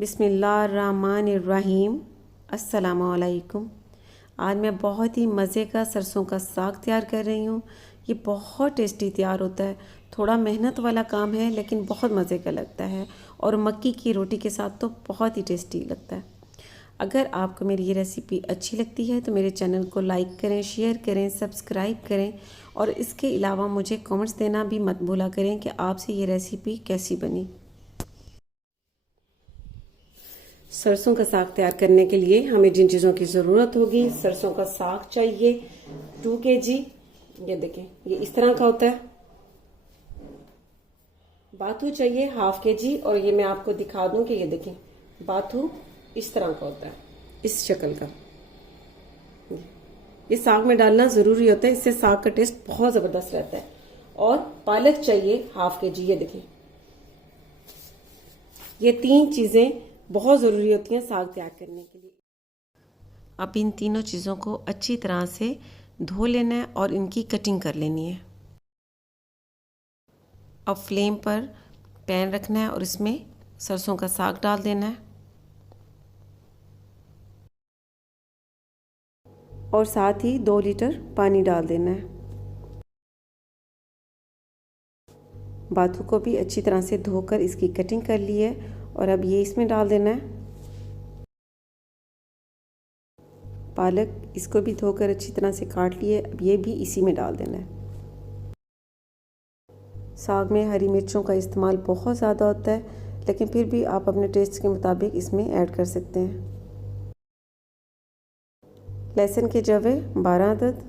बिस्मिल्लाहिर्रहमानिर्रहीम। अस्सलामुअलैकुम। आज मैं बहुत ही मज़े का सरसों का साग तैयार कर रही हूँ। ये बहुत टेस्टी तैयार होता है। थोड़ा मेहनत वाला काम है लेकिन बहुत मज़े का लगता है और मक्की की रोटी के साथ तो बहुत ही टेस्टी लगता है। अगर आपको मेरी ये रेसिपी अच्छी लगती है तो मेरे चैनल को लाइक करें, शेयर करें, सब्सक्राइब करें और इसके अलावा मुझे कमेंट्स देना भी मत भूला करें कि आपसे ये रेसिपी कैसी बनी। सरसों का साग तैयार करने के लिए हमें जिन चीज़ों की ज़रूरत होगी, सरसों का साग चाहिए 2 kg। ये देखें, ये इस तरह का होता है। बाथू चाहिए 1/2 kg और ये मैं आपको दिखा दूं कि ये देखें, बाथू इस तरह का होता है, इस शक्ल का। ये साग में डालना ज़रूरी होता है, इससे साग का टेस्ट बहुत ज़बरदस्त रहता है। और पालक चाहिए 1/2 kg। ये देखें, ये 3 चीज़ें बहुत ज़रूरी होती हैं साग तैयार करने के लिए। अब इन तीनों चीज़ों को अच्छी तरह से धो लेना है और इनकी कटिंग कर लेनी है। अब फ्लेम पर पैन रखना है और इसमें सरसों का साग डाल देना है और साथ ही 2 लीटर पानी डाल देना है। बाथू को भी अच्छी तरह से धोकर इसकी कटिंग कर ली है और अब ये इसमें डाल देना है। पालक, इसको भी धोकर अच्छी तरह से काट लिए, अब ये भी इसी में डाल देना है। साग में हरी मिर्चों का इस्तेमाल बहुत ज़्यादा होता है लेकिन फिर भी आप अपने टेस्ट के मुताबिक इसमें ऐड कर सकते हैं। लहसुन के जवे 12 अदद।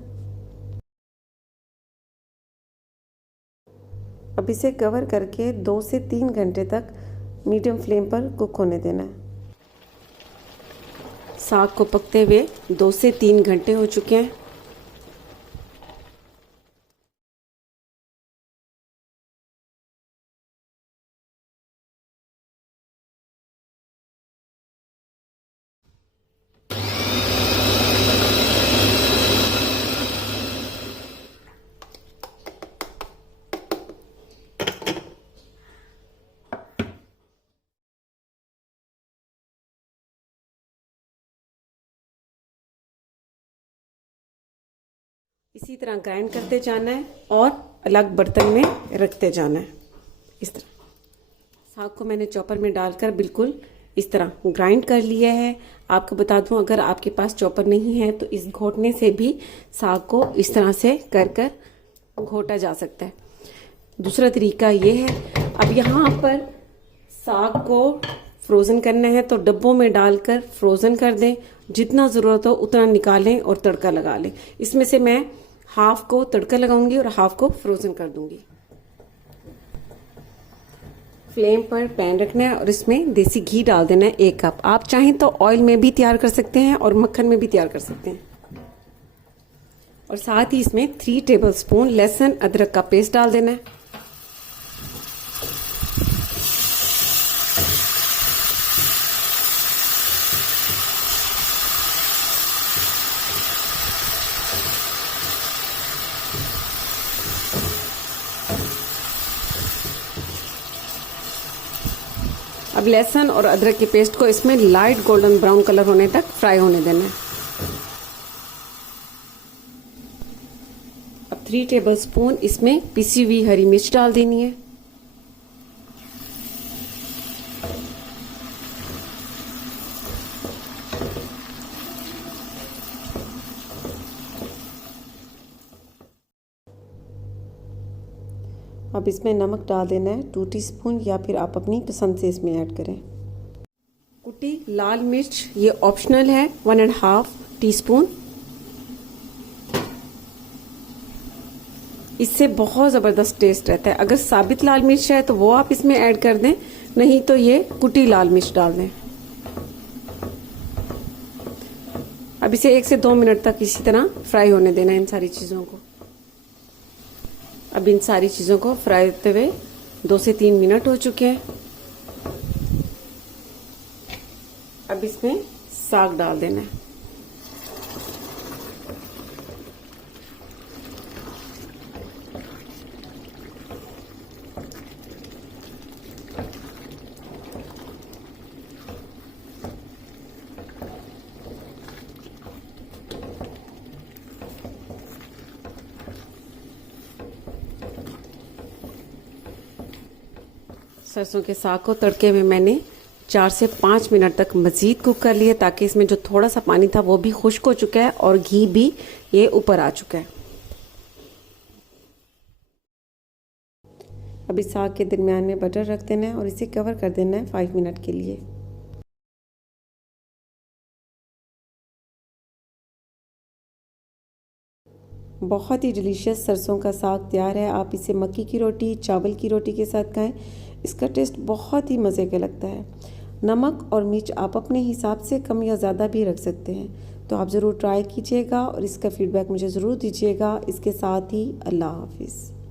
अब इसे कवर करके 2 से 3 घंटे तक मीडियम फ्लेम पर कुक होने देना है। साग को पकते हुए 2 से 3 घंटे हो चुके हैं। इसी तरह ग्राइंड करते जाना है और अलग बर्तन में रखते जाना है। इस तरह साग को मैंने चॉपर में डालकर बिल्कुल इस तरह ग्राइंड कर लिया है। आपको बता दूं, अगर आपके पास चॉपर नहीं है तो इस घोटने से भी साग को इस तरह से कर घोटा जा सकता है। दूसरा तरीका ये है, अब यहाँ पर साग को फ्रोज़न करना है तो डब्बों में डालकर फ्रोज़न कर दें। जितना ज़रूरत हो उतना निकालें और तड़का लगा लें। इसमें से मैं हाफ को तड़का लगाऊंगी और हाफ को फ्रोज़न कर दूंगी। फ्लेम पर पैन रखना है और इसमें देसी घी डाल देना है 1 कप। आप चाहें तो ऑयल में भी तैयार कर सकते हैं और मक्खन में भी तैयार कर सकते हैं। और साथ ही इसमें 3 टेबलस्पून लहसुन अदरक का पेस्ट डाल देना है। अब लहसुन और अदरक के पेस्ट को इसमें लाइट गोल्डन ब्राउन कलर होने तक फ्राई होने देना है। अब 3 टेबलस्पून इसमें पिसी हुई हरी मिर्च डाल देनी है। अब इसमें नमक डाल देना है 2 टीस्पून या फिर आप अपनी पसंद से इसमें ऐड करें। कुटी लाल मिर्च ये ऑप्शनल है, 1.5 टीस्पून। इससे बहुत ज़बरदस्त टेस्ट रहता है। अगर साबित लाल मिर्च है तो वो आप इसमें ऐड कर दें, नहीं तो ये कुटी लाल मिर्च डाल दें। अब इसे 1 से 2 मिनट तक इसी तरह फ्राई होने देना है इन सारी चीज़ों को। अब इन सारी चीज़ों को फ्राई होते हुए 2 से 3 मिनट हो चुके हैं। अब इसमें साग डाल देना है। सरसों के साग को तड़के में मैंने 4 से 5 मिनट तक मज़ीद कुक कर लिए, ताकि इसमें जो थोड़ा सा पानी था वो भी खुश्क हो चुका है और घी भी ये ऊपर आ चुका है। अभी साग के दरमियान में बटर रख देना है और इसे कवर कर देना है 5 मिनट के लिए। बहुत ही डिलीशियस सरसों का साग तैयार है। आप इसे मक्की की रोटी, चावल की रोटी के साथ खाएं। इसका टेस्ट बहुत ही मज़े का लगता है। नमक और मिर्च आप अपने हिसाब से कम या ज़्यादा भी रख सकते हैं। तो आप ज़रूर ट्राई कीजिएगा और इसका फ़ीडबैक मुझे ज़रूर दीजिएगा। इसके साथ ही अल्लाह हाफिज़।